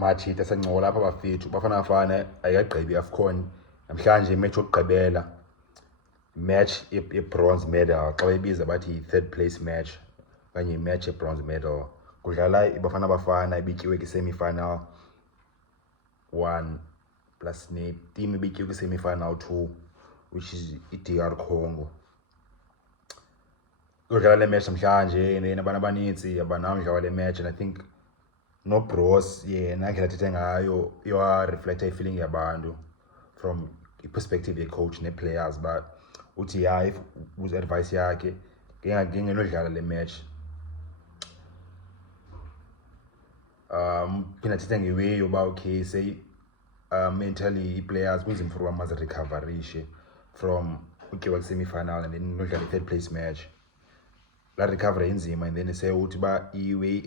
Machita sencola apha bafethu Bafana Bafana ayigqibi Afcon namhlanje match yokugqibela match bronze medal xa bebiza bathi third place match kanye match bronze medal kudlala iBafana Bafana ibityiwe kwi-semi final 1 plus ne team ibityiwe kwi-semi final 2 which is DR Congo. Kudlala le match namhlanje and then abantu abaninzi abanamdla wale match and I think no bros yena ndlela athethe ngayo reflecta i-feeling yabantu from i-perspective ye-coach ne-players but uthi hayi uze advice yakhe ngenodlala le match phinda athethe ngeweyi yoba okay say mentally i-players kunzima for uba mazirecoverishe from utyiwa kwi-semi-final and then nodlala i-third place match la recovery inzima and then say uthi ba iway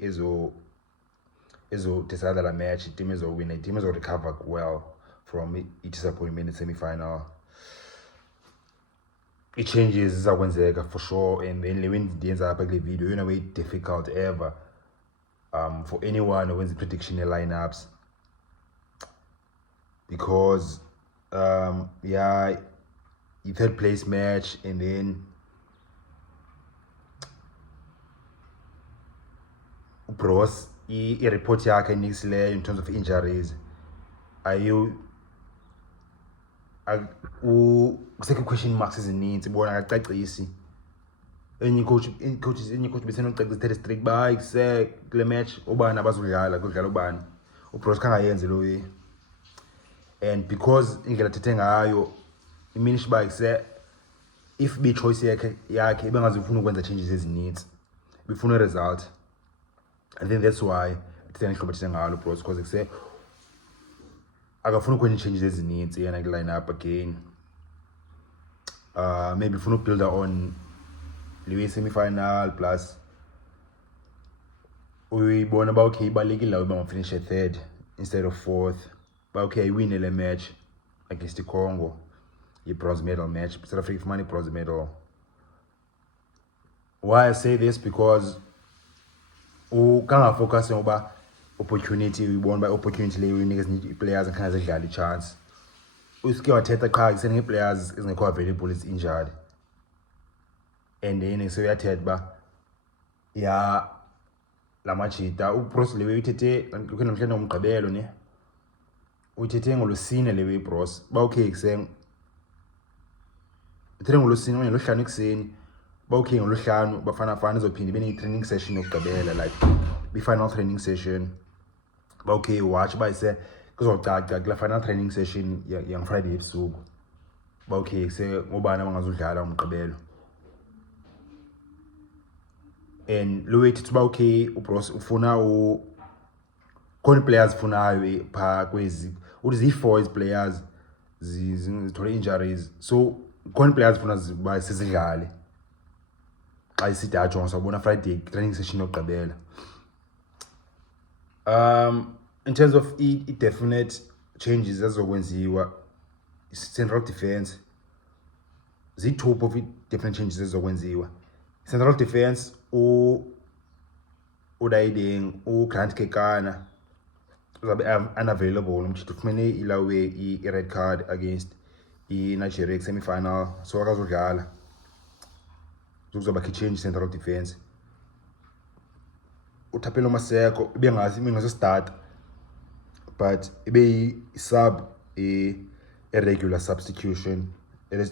decide la match team izowina team recover well from i-disappointment in semi-final. I-changes zizakwenzeka for sure and then le win ndiyenza apha kule video yona way difficult ever for anyone who wins the prediction lineups because yeah, i-third place match and then bros i-report yakhe inikisileyo in terms of injuries kusekho question marks ezininzi bona akacacisi enye coach besenocacisa ithethe strict ba hayi kule match ubani abazodlala kudlala ubani ubros kangayenzi lo ye and because indlela athethe ngayo iminish ba if be choice yakhe ibengazifuna ukwenza changes ezininzi befuna result. I think that's why athethe ngihlobo athethe ngalo bros because akafuna ukwenza changes ezininzi yena ku-line up again maybe ufuna ukubuilda on le semi-final plus uyibona ba okay ibalekile uba mafinishe third instead of fourth ba okay iwine le match against i-Congo i-bronze medal match South Africa ifumane i-bronze medal. Why I say this because ukangafocus ngoba opportunity uyibona ba opportunity leyo uyinika ezinye i-players ekhanga zidlala i-chance usike wathetha qha kusene nge-players ezingekho available is injured and then so uyathetha ba ya la machita ubros lewe uthethe namhlanje ngomgqibelo ne uthethe ngolosine lewe bros ba okay kuseng uthethe ngolosine okanye lohlanu ekuseni ba okay ngolohlanu Bafana Bafana izophinda ibe ne-training session yokugqibela like bi-final training session ba okay watch ba kuzocaca kula final training session yang-Friday ebusuku ba okay ngobani abangazodlala umgqibelo and lo wethu ba okay ubros ufuna khona players funayo pha kwezi uthi zi-4 is players zithole injuries so khona players funa ba sizidlale xa isidajo sabona Friday training session yokugqibela. In terms of definite changes ezokwenziwa central defense zi-top of definite changes ezokwenziwa central defense uDaiding uGrant Kekana uzabe unavailable umthithi ufumene ilawe i-red card against i-Nigeria semi-final so akazodlala kuzoba change central defense. uThapelo Maseko ibengase start but ibe sub a regular substitution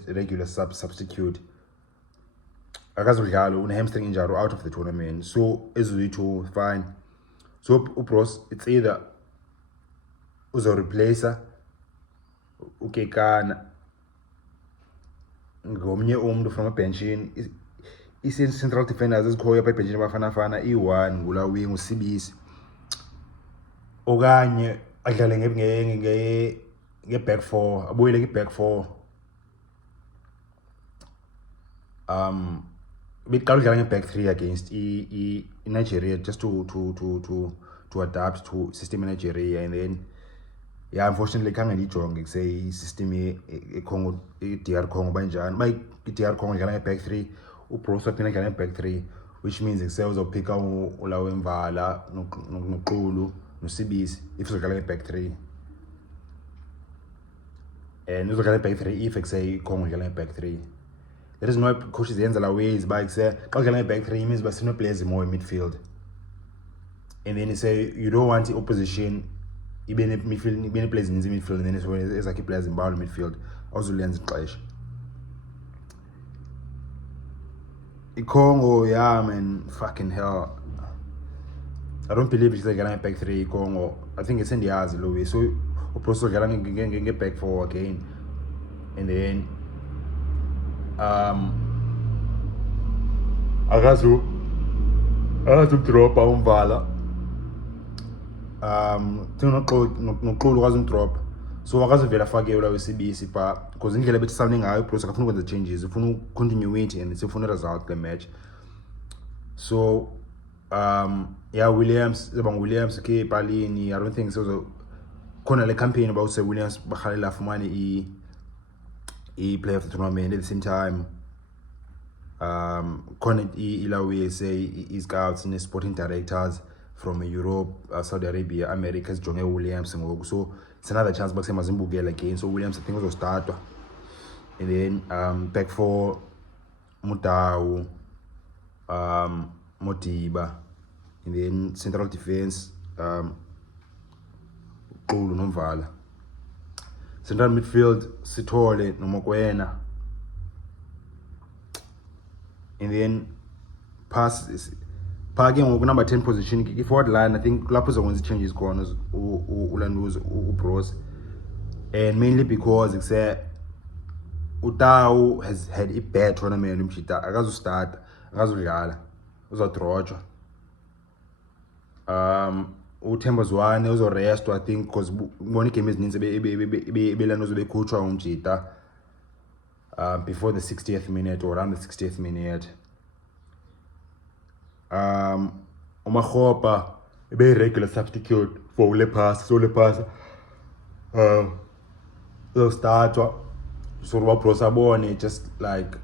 regular substitute akazodlala une-hamstring injury out of the tournament so ezoyi-2 fine so ubros it's either uzoreplacer uKekana ngomnye umuntu from ebenchini i-central defenders ezikhoyo apha ebhenjini Bafana Bafana i-1 ngula wing uSibisi okanye adlale nge-back 4 abuyele kwi-back 4 beqala udlala nge-back 3 against i-Nigeria just to adapt to system Nigeria and then yeah unfortunately khange ndijonge kuse i-system e-Congo i-DR Congo banjani ba i-DR Congo idlala nge-back 3 ubros waphina idlala nge-back 3 which means uzawuphika uLawe Mvala noXulu no Sibisi if uzodlala back 3 and uzodlala back 3 if say Congo udlala back 3. That is why coaches yenza la ways by say xa udlala back 3 means basino players more in midfield, and then you say you don't want the opposition ibe midfield ibe players in midfield, and then it's when ezakhe players in midfield awuzulenza ixesha. Congo, yeah man, fucking hell, I don't believe it's like back 3 Congo. I think it's in the eyes low way. So Uproso get back 4 again, and then akazu drop Mvala. Noxolo akazu drop. So akazuvela fake ula weCBC pa because indlela bethi sounding ngayo Uproso akafuna ukwenza changes, ufuna continuity and sifuna result the match. So yeah, Williams okay Palini, I don't think so khona le campaign about say Williams bakhalela afumane I player of the tournament at the same time. Khona ilawe say scouts and sporting directors from Europe, Saudi Arabia, America Jonge Williams ngoku, so it's another chance bakuse mazimbukela again. So Williams I think uzostart, and then back for Mudau, Modiba, and then central defense Xulu no Mvala, central midfield Sithole no Mokoena, and then parking ngoku number 10 position forward line. I think lapho uzokwenza changes khona ulanduza uBros, and mainly because it's Mudau has had a bad tournament umshita akazostart akazodlala uzodrojwa. Uthemba Zwane uzorest I think because ubona igame ezininzi ebelana uzobekhutshwa umjita before the 60th minute or around the 60th minute. Umakhopa ebe regular substitute for Lepasa, so Lepasa uzostartwa, so Uproso abone just like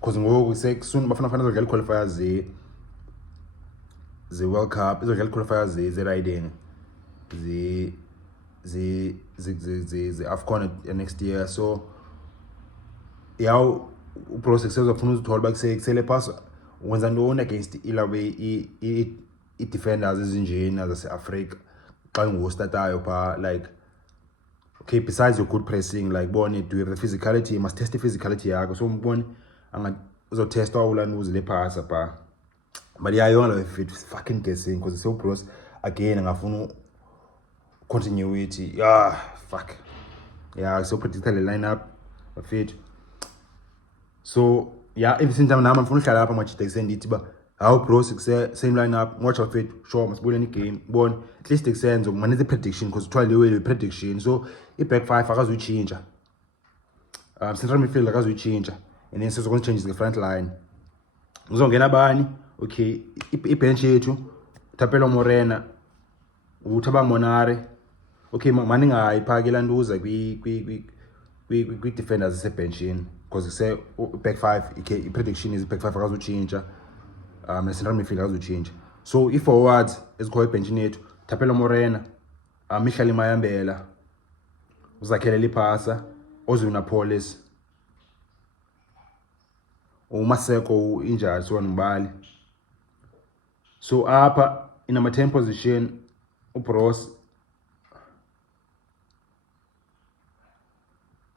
because ngoku soon Bafana Bafana izodlala qualifiers the World Cup, izodlala qualifiers the riding the Afcon next year. So yeah, Uproso uzofuna uzithola bakuse Lepasa wenza ntoni against ilawe i-defenders ezinjena zase-Africa xa ngostatayo pha, like okay besides your good pressing, like bone do you have the physicality, you must test the physicality yakho. So mbone uzotesta ulanduze Lepasa pha, but yeah yona it's fucking guessing because it's so Uproso again angafuna continuity. Yeah fuck yeah, so predicted the lineup fit. So yeah, if since I'm ngifuna uhlala lapha manje ndithi ba how Uproso same lineup watch out fit sure masibule ni game bon at least exenzo maneze prediction because try le prediction. So back 5 akazuchinja, central midfield akazuchinja, and then sizokwenza changes the front line. Uzongena bani? Okay, ibench yethu Thapelo Morena, uThaba Monare. Okay, mani ngayiphaki landuza kwi defenders esebenchini because say back 5 okay prediction is back 5 akazuchinja, na central midfield akazuchinja. So if forwards ezikho ebenchini yethu Thapelo Morena, Mihlali Mayambela, Zakhelele Lepasa, Police, uMaseko injured so Mbali. So apha in number 10 position Uproso,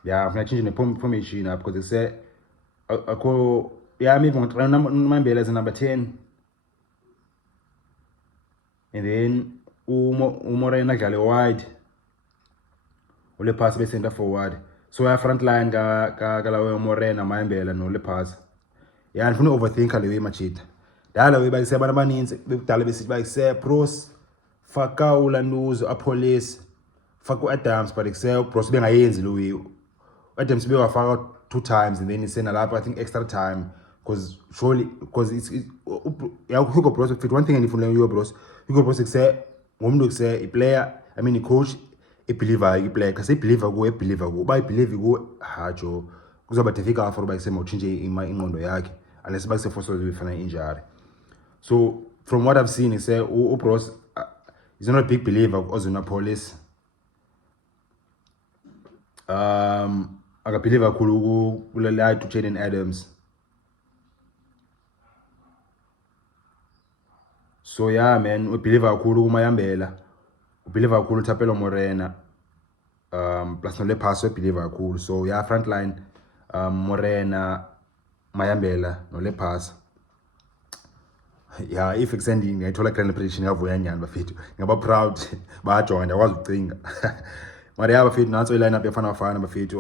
yeah I'm changing the formation up because they say yeah maybe Mayambela is number 10, and then Morena dlale wide, Lepasa be center forward. So ya front line ka lawe Morena Mayambela no Lepasa. Yeah ngifuna overthink le way machita dala we bayise abantu abaninzi bekudala besithi bayise Uproso faka ulanduzo Police faka Adams, but Uproso bengayenzi lo way. Adams bewafaka 2 times and then isena lapha I think extra time because surely because it's yeah Hugo Uproso fit one thing and ifuna Uproso ngomuntu a player, I mean a coach believer player kasi believer ku ba believe ku hajo kuzoba difficult for bayise mawuchinje ingqondo yakhe unless bayise force befana injury. So from what I've seen Uproso he's not a big believer of Ozuna Police. Akabelieve kakhulu kulala to Jaden Adams. So yeah man, we believe kakhulu Mayambela. We believe kakhulu Thapelo Morena. Plus no Lepasa we believe kakhulu. So yeah, frontline Morena, Mayambela, no Lepasa. Yeah, if extending ngayithola grand prediction yavuya nyani bafethu. Ngaba proud bajoin yakwazi ukucinga. Mara ya bafethu nanso iline up yafana bafana bafethu.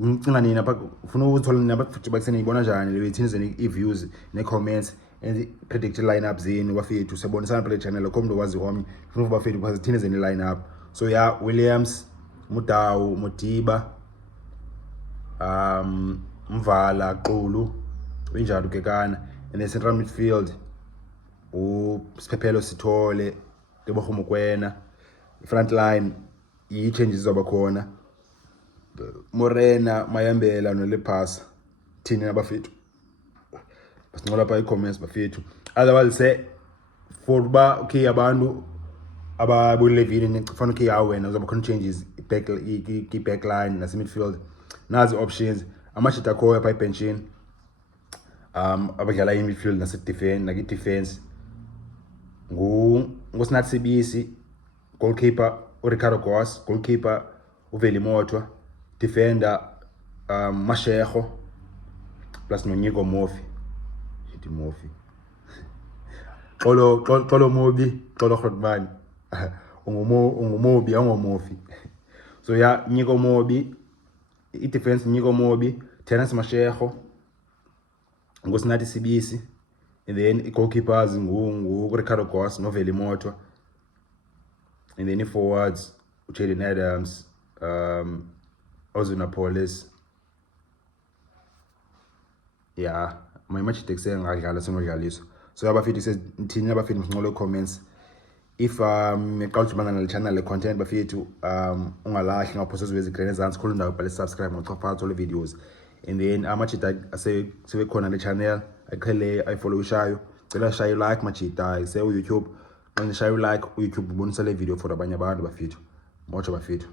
Ngicinga nina ufuna ukuthola nina bafethu bakuseni ibona njani le thini zeni i-views ne-comments and predict line-up zenu bafethu siyabonisana pele channel akho umuntu wazi omnye ufuna bafethu because thini zeni line-up. So yeah, Williams, Mudau, Modiba, Mvala, Xulu, injalo kekana. And then central midfield, Sphephelo Sithole, Teboho Mokoena. Front line, changes abakhona. Morena, Mayambela, no Lepasa. Thina bafethu. Basincola pa i-comments bafethu. Otherwise say for ba okay abantu ababulevini ngicifana okay awena uzoba khona changes back line nase midfield. Nazi options. Amashita akhoya pa benchini. Abadlala midfield nase defense naki defense ngosinathi Sibisi, goalkeeper uRicardo Goss, goalkeeper uVeli Motwa, defender Mashego plus noNyiko Mofi. Hiti Mofi. Xolo Mobi, xolo Grotman. Ungumobi angomofi. So yeah, Nyiko Mobi, i-defense Nyiko Mobi, Tennis Mashego, ngosinathi Sibisi, and then goalkeepers Ricardo Goss, noVeli Motwa, and then forwards Jaden Adams, Ozuna Police. Yeah, my match takes saying ngadlala sonodlaliso. So abafethu says thina abafethu msinqolo comments. If ngaqala na channel le content bafethu ungalahli ngaphosa ziwezi green ezantsi khona ndawo bhale subscribe ngochapha all videos. And then amachita sebekhona le channel aqhele ayifollow shayo cela shayo like machita se YouTube xa shayo like YouTube ubonisa le video for abanye abantu bafethu mocho bafethu.